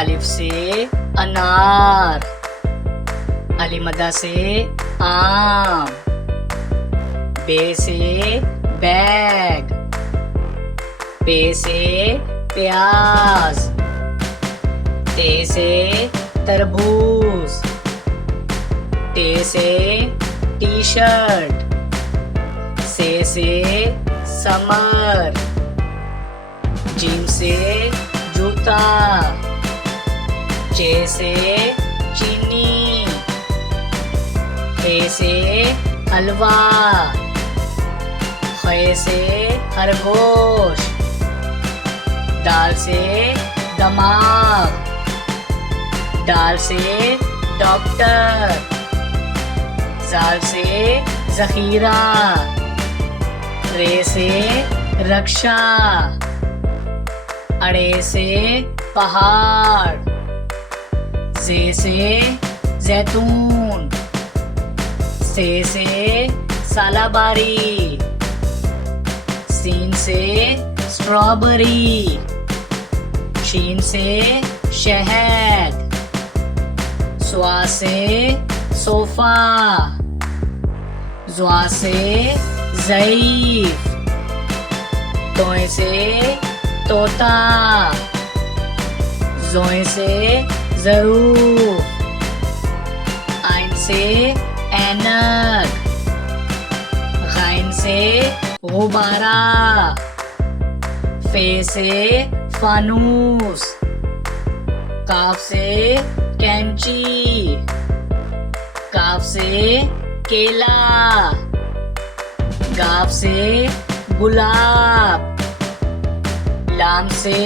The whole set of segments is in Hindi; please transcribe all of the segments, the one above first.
अलिफ से अनार, अलिमदा से आम, बे से बैग, पे से प्याज, ते से तरबूज, टे से टी शर्ट, से समर, जीम से जूता, चे से चीनी, हे से हलवा, खे से खरगोश, दाल से दमाग, दाल से डॉक्टर, जाल से जखीरा, रे से रक्षा, अड़े से पहाड़, जे से जैतून, से सालाबारी, सीन से स्ट्रॉबेरी, शीन से शहद, स्वा से सोफा, ज़्वा से ज़ईफ, तोए से तोता, ज़ोए से ज़रूर, आइन से ऐनक, गाइन से गुब्बारा, फे से फानूस, काफ से कैंची, काफ से केला, गाफ से गुलाब, लाम से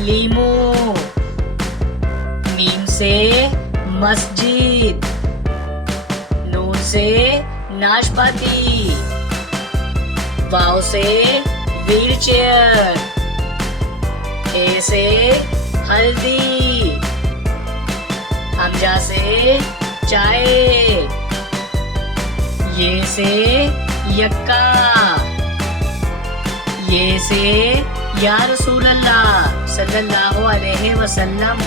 लीमू, मीम से मस्जिद, नून से नाशपाती, वाव से व्हील चेयर, ए से हल्दी, हमजा से चाय, ये से यक्का, ये से या रसूल अल्लाह सल्लल्लाहु अलैहि वसल्लम।